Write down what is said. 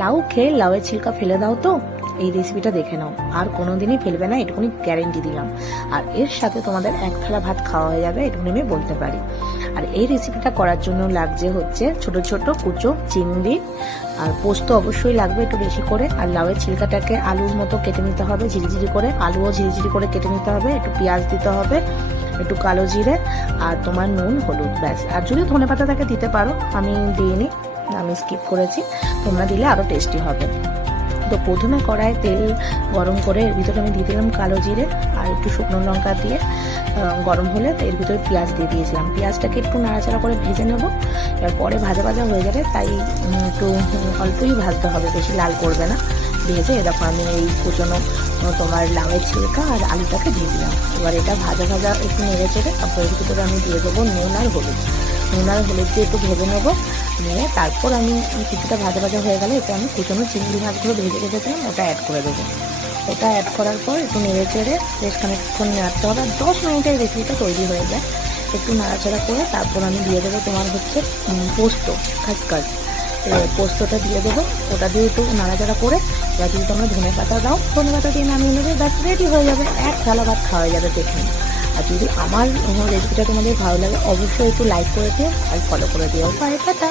লাউ খেয়ে লাউয়ের ছিলকা ফেলে দাও তো, এই রেসিপিটা দেখে নাও, আর কোনোদিনই ফেলবে না, এটুকুনি গ্যারেন্টি দিলাম। আর এর সাথে তোমাদের এক থালা ভাত খাওয়া হয়ে যাবে, এটুকুনি আমি বলতে পারি। আর এই রেসিপিটা করার জন্য লাগছে হচ্ছে ছোট ছোট কুচো চিংড়ি, আর পোস্ত অবশ্যই লাগবে একটু বেশি করে। আর লাউয়ের ছিলকাটাকে আলুর মতো কেটে নিতে হবে ঝিরিঝিরি করে, আলুও ঝিরিঝিরি করে কেটে নিতে হবে, একটু পেঁয়াজ দিতে হবে, একটু কালো জিরে, আর তোমার নুন হলুদ, ব্যাস। আর যদি ধনেপাতা থাকে দিতে পারো, আমি দিইনি, আমি স্কিপ করেছি, তোমরা দিলে আরো টেস্টি হবে। তো প্রথমে কড়াই তেল গরম করে এর ভিতরে আমি দিয়ে দিলাম কালো জিরে আর একটু শুকনো লঙ্কা দিয়ে গরম হলে এর ভিতরে পেঁয়াজ দিয়ে দিয়েছিলাম। পেঁয়াজটাকে একটু নাড়াচাড়া করে ভেজে নেব, এবার পরে ভাজা ভাজা হয়ে যাবে, তাই একটু অল্পই ভাজতে হবে, বেশি লাল করবে না। ভেজে এরকম আমি এই কুচনো তোমার লাউয়ের ছিলকা আর আলুটাকে দিয়ে দিলাম। এবার এটা ভাজা ভাজা একটু নেড়ে চেড়ে তারপর এর ভিতরে আমি দিয়ে দেবো নুন আর হলুদ। নুন আর হলুদ দিয়ে একটু ভেজে নেবো, নিয়ে তারপর আমি কিছুটা ভাজা ভাজা হয়ে গেলে এটা আমি কুচনো চিংড়ি মাছগুলো ভেজে রেখেছিলাম ওটা অ্যাড করে দেবো। ওটা অ্যাড করার পর একটু নেড়ে চেড়ে বেশ খানিকক্ষণ নাড়তে হবে, 10 মিনিটের রেসিপিটা তৈরি হয়ে যায়। একটু নাড়াচাড়া করে তারপর আমি দিয়ে দেবো তোমার হচ্ছে পোস্ত, খাসকাস পোস্তটা দিয়ে দেবো, ওটা দিয়ে একটু নাড়াচাড়া করে এবার যদি তোমরা ধনে পাতা দাও, ধনে পাতা দিয়ে নামিয়ে নেবে, ব্যাস রেডি হয়ে যাবে, এক থালা ভাত খাওয়া যাবে দেখুন। আর যদি আমার রেসিপিটা তোমাদের ভালো লাগে অবশ্যই একটু লাইক করে দিও আর ফলো করে দিও। Bye, tata.